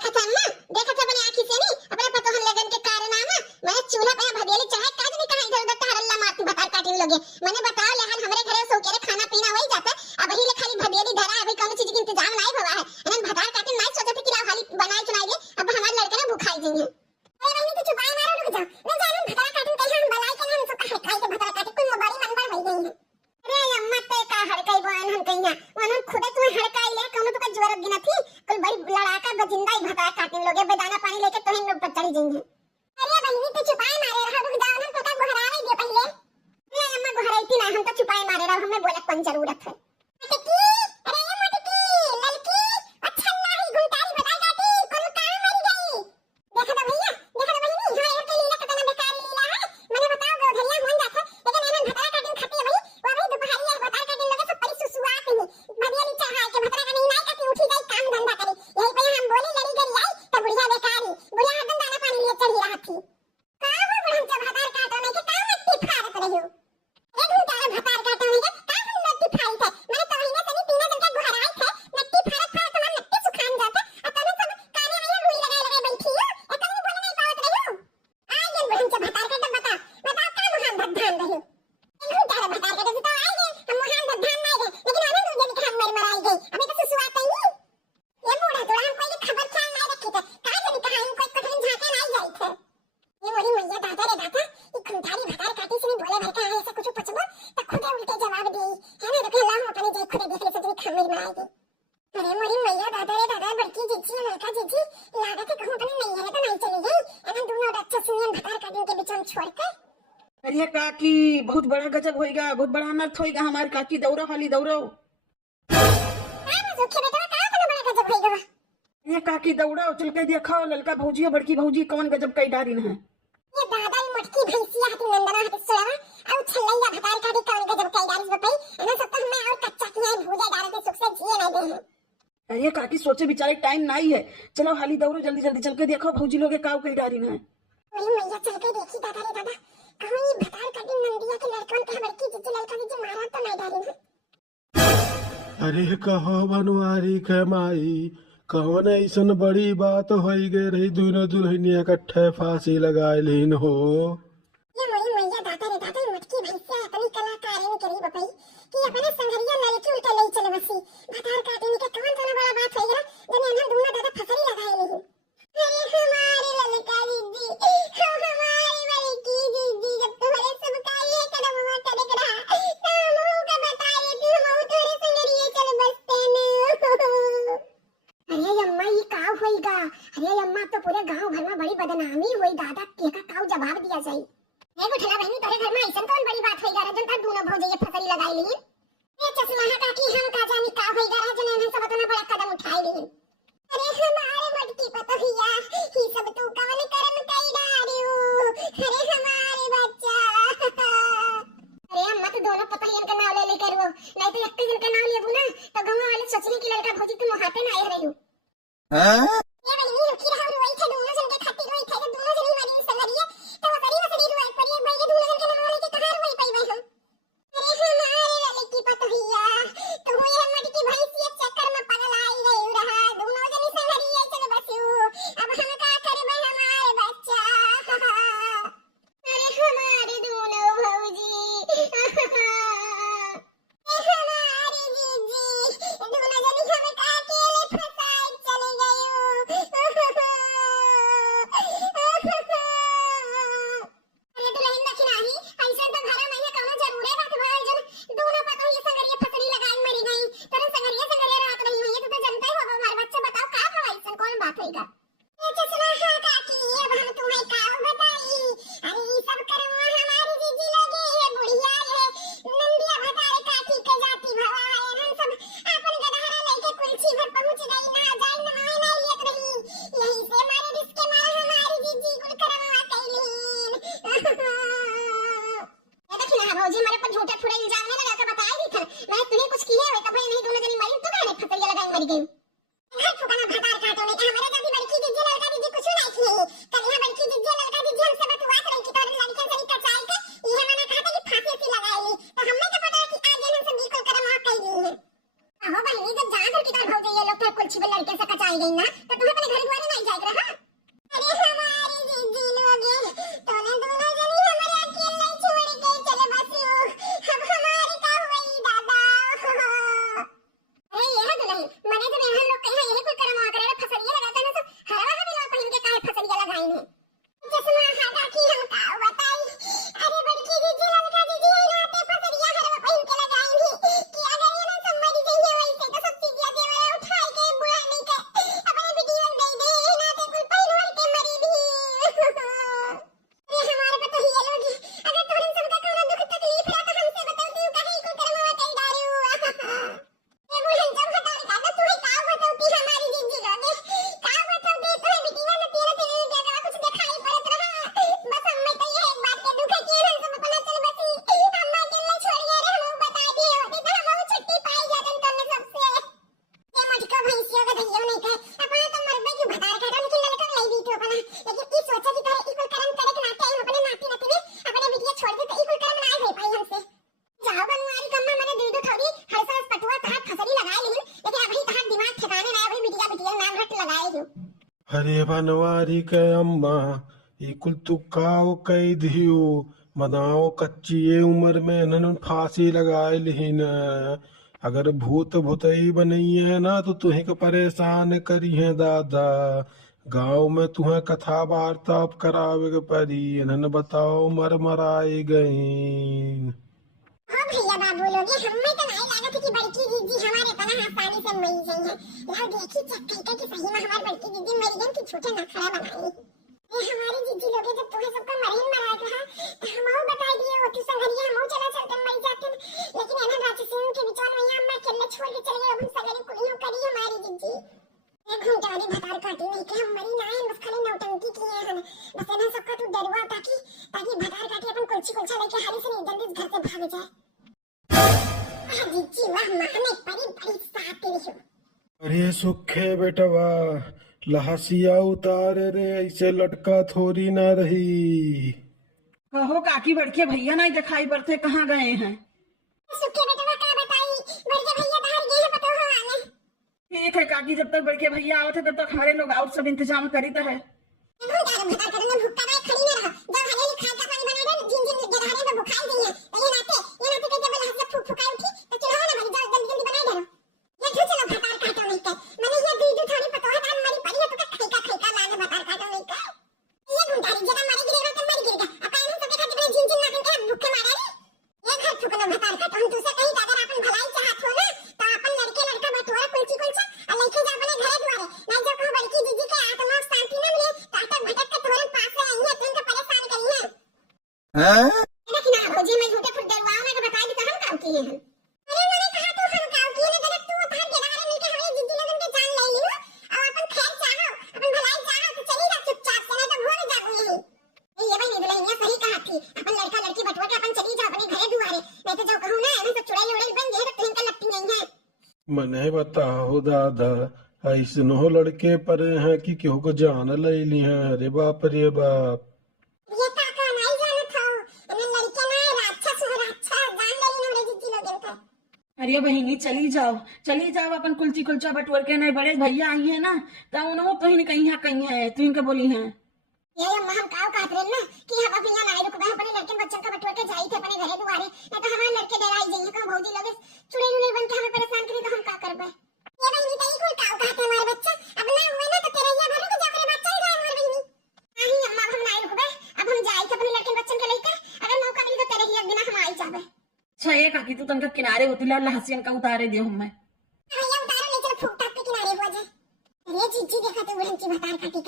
देखा था अम्मा, देखा था अपने आंखी से नहीं, अपने पतोहन लगन के कारनामा। मैं चूल्हा पे भदियली चाहे काज नहीं कहां इधर उधर टहरल्ला मारती भतार काटिन लोगे। मैंने बताओ ले हाल हमरे घरे सो के खाना पीना होई जाता, अब ही ले खाली भदियली धरा, अभी कोनो चीज के इंतजाम नहीं भवा है। अनन भतार काटिन नहीं सोचे थे कि हाली बनाई चुनाई दे, अब हमारे लड़के ना भूखाई जी है। अरे बहनी तो चुपाई मारो, रुक जाओ, मैं जानूं भतार काटिन कहीं हम बलाई के हम सब खाई के भतार काटिन कोई बड़ी मनबर हो गई है। अरे अम्मा ते का हड़काई बहन हम कहिया वनन खुद तुम्हें हड़काई ले कोनो तो का जोर गिना थी, कुल बड़ी लड़ाका बजिंदा ही भतार काटिन लोगे बेदाना पानी लेके तोहिन लोग पर चढ़ी जाएंगे। अरे बहनी तो चुपाई मारे रहा, रुक जाओ ना, तो का गोहराई दे पहले। अरे अम्मा गोहराई ना, हम तो चुपाई मारे रहा, हमें बोले कौन जरूरत है। मटकी, अरे ये मटकी ललकी अच्छा नहीं गुंटारी बताई जाती कौन कहां मर गई। देखा तो भैया, देखा तो बहनी हां ये लीला कितना बेकार लीला है। मैंने बताओ गोधरिया होन जाता, लेकिन एनन भतार काटिन खाती है भाई, वो भी दोपहरी है भतार काटिन लोगे सब परी सुसुआत नहीं भदियली चढ़ा के भतार काटिन नहीं काटी उठी जाई काम धंधा करी। यही पे हम बोली लड़ी गई आई तो बुढ़िया बेकारी, बुढ़िया हरदम दाना पानी लिए चढ़ी रहा थी। का हो बुढ़न जब भतार काटो नहीं के का मट्टी फाड़त रहियो। एक घंटा भतार काटो नहीं के का हम मट्टी फाड़ी थे, मैंने तो महीने से नहीं 3 दिन के गुहराई थे, मट्टी फाड़त फाड़त तुम्हारा मट्टी सुखान जाता, और तुम सब काने में रूई लगाए लगाए बैठी हो, एक नहीं बोलने नहीं पावत रहियो। आ ये बुढ़न जब भतार काटो बता बताओ का मुहान धधान रहियो। एक घंटा भतार काटो तो आई गए हम मुहान धधान नहीं गए, लेकिन आनंद हो गया कि हम मर मराई गई, अभी तो सुसुआत नहीं। ये बूढ़ा थोड़ा हम कोई खबर ख्याल नहीं रखी थे, का जाने कहां हम कोई कठिन झांके नहीं गई थे। ये मोरी मैया दादा रे दादा, ये खुंठारी भतार काटी से बोले भर के ऐसा कुछ पूछबो तो खुद उल्टे जवाब दी है ना, देखो हम अपने जे खुद देख ले सजनी खमीर में आएगी। अरे मोरी मैया दादा रे दादा, बड़की जीजी लड़का जीजी लागत है कहूं अपने नैहरे तो नहीं चली गई, एना दोनों अच्छा सुनियन भतार काटी के बीच में छोड़कर। अरे काकी बहुत बड़ा गजब होएगा, बहुत बड़ा अनर्थ होएगा, हमारी काकी दौड़ो हाली दौड़ो। हां जोखे बेटा का कोनो बड़ा गजब होएगा। ये काकी दौड़ो, चल के देखो ललका भौजी और बड़की भौजी कौन गजब कई डारिन है। ये दादा मटकी भैंसिया हाथी नंदना हाथी सोलवा और छलैया भतार काटी कौन गजब कई डारिस बताई, एना सब तो हमें और कच्चा किया भूजा डाल के सुख से जिए नहीं दे। अरे काकी सोचे बेचारे टाइम नहीं है, चलो हाली दौड़ो जल्दी जल्दी, चल के देखो भौजी लोग काव कई डारिन है। वही मैया चल के देखी दादा रे दादा, कहूं ये भतार काटी नंदिया के लड़कन के बड़की जीजी लड़का जीजी मारा तो नहीं डारिन है। अरे कहो बनवारी के माई कौन ऐसन बड़ी बात होई गई रही, दोनों दुल्हनिया इकट्ठे फांसी लगाए लीन हो। ये मोरी मैया दादा रे दादा, मटकी भैंसिया अपनी कलाकारी में करी बपई कि अपने संघरिया लड़की उल्टे ले चले बसी भतार काटी के कौन तना बड़ा बात होई गरा, जने हम दोनों दादा फसरी लगाए ली। अरे हमारी ललका दीदी, हमारी बड़की दीदी, जब तुम्हारे सब काये कदम में टड़क रहा तो मुंह का बता रही तू हम थोड़े संघरिया चल बसते न। अरे अम्मा ये काव होईगा, अरे अम्मा तो पूरे गांव भर में बड़ी बदनामी हुई दादा के का काव जवाब दिया जाई। ए गुठला बहनी तोरे घर में ऐसन कौन बड़ी बात होईगा रजन ता दोनों भौजे ये फसरी लगाई ली। ए चश्मा काकी हम का जानी का होईगा रजन ने सब इतना बड़ा कदम उठाई ली। अरे हमारे मटकी पतोहिया ही सब तू कवन करम कई डारियो, अरे हमारे बच्चा। अरे अम्मा तो दोनों पतोहियन का नाम ले ले करो, नहीं तो एक जन का नाम लेबू ना तो गांव वाले सोचने की लड़का भौजी तुम हाथे ना आए रहियो। ये बहनी रुकी रहा वही थे दोनों जन के खातिर वही थे, जब दोनों जनी मरी संगरिया तो वसरी रुआई पड़ी भाई ये दोनों जन के नाम लेके कहां रुआई पाई भाई हम। अरे हमारे लड़की पतोहिया तो ये मटकी भैंसिया चक्कर में पागल आई गई रहा, दोनों जनी संगरिया चले बसू, अब हम का करबे हमारे बच्चा। अरे हमारे दोनों भौजी हमारी जीजी दोनों जनी हमें का अकेले फंसाए चले गयो। अरे दुल्हन दखिनाही ऐसा तो घर में है कोनो जरूरे बात भइल जन दोनों पतो ये संगरिया फसरी लगाई मरी गई, तोरे संगरिया रात रही हुई है, तू तो जानता ही होगा हमार बच्चा, बताओ का है ऐसा कौन बात होईगा। ए चचला हां काकी अब हम तुम्हें का बताई, अरे ये सब करम हमारी जीजी लगी है बुढ़िया है नंदिया भतार काटी के जाती भवा है, हम सब अपन गदहरा लेके कुलछी भर पहुंच गई ना जाए ना मैं नहीं लेत रही, यही से मारे रिश्ते मारे हमारी जीजी कुल करमवा कैलीन। ये देखी ना भौजी हमारे पर झूठे फुरे इल्जाम नहीं लगा के बताई दी थन, मैं तुम्हें कुछ किए हुए तो भाई नहीं दोनों जनी मरी तो गाने फसरिया लगाई मरी गई। घर फुकाना भतार काटो नहीं हमारे जाती बड़की हूँ। अरे बनवारी के अम्मा ई कुल तू काव कई दियो मनाओ कच्ची ये उम्र में इन्होंने फांसी लगाए ली न। अगर भूत भूतई बनई है ना तो तुही को परेशान करी है दादा। गांव में तुम्हें कथा वार्ता करावे के परी इन्होंने बताओ मर मराई गई। हाँ भैया बाबू लोग हमें तो नहीं लागत है कि बड़की दीदी हमारे तना आसानी से मरी गई है। यह देखी चेक करके कि सही में हमारी बड़की दीदी मरी गई कि झूठे नखरा बनाई। ये हमारी दीदी लोग जब तुम्हें सबका मरे मरा रहा तो हमहु बता दिए हो तू संगरिया हमहु चला चलते मर जाते। लेकिन एना राक्षसियों के विचार में अम्मा अकेले छोड़ के चले गए। अब हम सगरी कुड़ियों करी हमारी दीदी ये घूमटे वाली भतार काटी नहीं कि हम मरी ना है बस खाली नौटंकी किए हैं। बस एना सबका तू डरवा ताकि भतार काटी अपन कुलची कुलचा लेके हाली से जल्दी घर से भाग जाए। दीदी वाह माने परी बड़ी साथ तेरी हो। अरे सुखे बेटवा लहसिया उतारे रे ऐसे लटका थोड़ी ना रही। कहो काकी बड़के भैया नहीं दिखाई पड़ते कहाँ गए हैं। सुखे बेटवा का बताई बड़के भैया बाहर गए हैं पतो हो आने। ठीक है काकी जब तक बड़के भैया आते तब तक हमारे लोग और सब इंतजाम करी तो है। भूखा खड़ी न रहो जब हले खाए का पानी बना दे जिन जिन जगह में भूखाई गई है तो ये नाते के जब हंस फूक फुकाई उठी तो चलो ना भाई जल्दी जल्दी बना दे ये जो चलो भतार काटो नहीं के मैंने ये दीदी थोड़ी पतो है तान मरी पड़ी है तो खैका लाने भतार काटो नहीं के ये गुंडारी जगह मरी गिरेगा तो मर गिरेगा अपन सब के खातिर जिन जिन नाकन के भूखे मारा रे ये घर फुकना भतार काटो हम तुसे कहीं अगर अपन भलाई चाहत हो ना तो अपन लड़के लड़का बटोरा कुलची कुलचा और लेके जा अपने घर द्वारे नहीं जो कहूं बड़की दीदी के आत्मा शांति न मिले ताकत भटक के तोरन पास से आई है तुमको परेशान करी है हैं। लेकिन ना भौजी मैं झूठे फुट डरवाओ ना तो बता दी तो हम काम किए हैं। अरे मैंने कहा तू हम काम किए ना गलत तू उधार के बाहर मिलके हमारी दीदी लोगन के जान ले लियो और अपन खैर चाहो अपन भलाई चाहो तो चली जा चुपचाप से नहीं तो भूल जाओ यही ये भाई दुल्हनिया सही कहा थी अपन लड़का लड़की बटवा के अपन चली जाओ अपने घरे दुआरे मैं तो जो कहूं ना ऐसे तो चुड़ैल उड़ैल बन गए तो तुमका लगती नहीं है। मने बताओ दादा ऐसनो लड़के परे हैं कि केहू को जान ले ली है। अरे बाप रे बाप ये काका नहीं जानत हो अने लड़के ना राक्षस हो राक्षस जान ले ली हमरे दीदी लोगन का। अरे बहिनी चली जाओ अपन कुलची कुलचा बटोर के नहीं बड़े भैया आई है ना तो उन्होंने तो ही कहीं है तू इनके बोली है। ये अम्मा हम काव कहत रहे ना कि हम अब यहाँ नहीं रुकबे अपने लड़के बच्चन का बटोर के जाई थे अपने घरे दुआरे नहीं तो हमारे लड़के डराई जाइए कहूं भौजी लोग चुड़ैल उड़ैल बन के हमें परेशान करी तो हम का करबे। ये बहनी तई कोई काव कहते हमारे बच्चा अब ना हुए ना तो तेरे यहाँ भरो तो जाकर बच्चा ही रहे हमारे बहनी नहीं अम्मा हम नहीं रुकबे अब हम जाई थे अपने लड़के बच्चन के लेकर अगर मौका मिली तो तेरे ही बिना हम आई जाबे। अच्छा ये काकी तू तनका किनारे होती ला हसीन का उतारे दे हम मैं भैया उतारो ले चल फूक टाक के किनारे हो जाए। अरे जीजी देखा तो उड़न की भतार काटी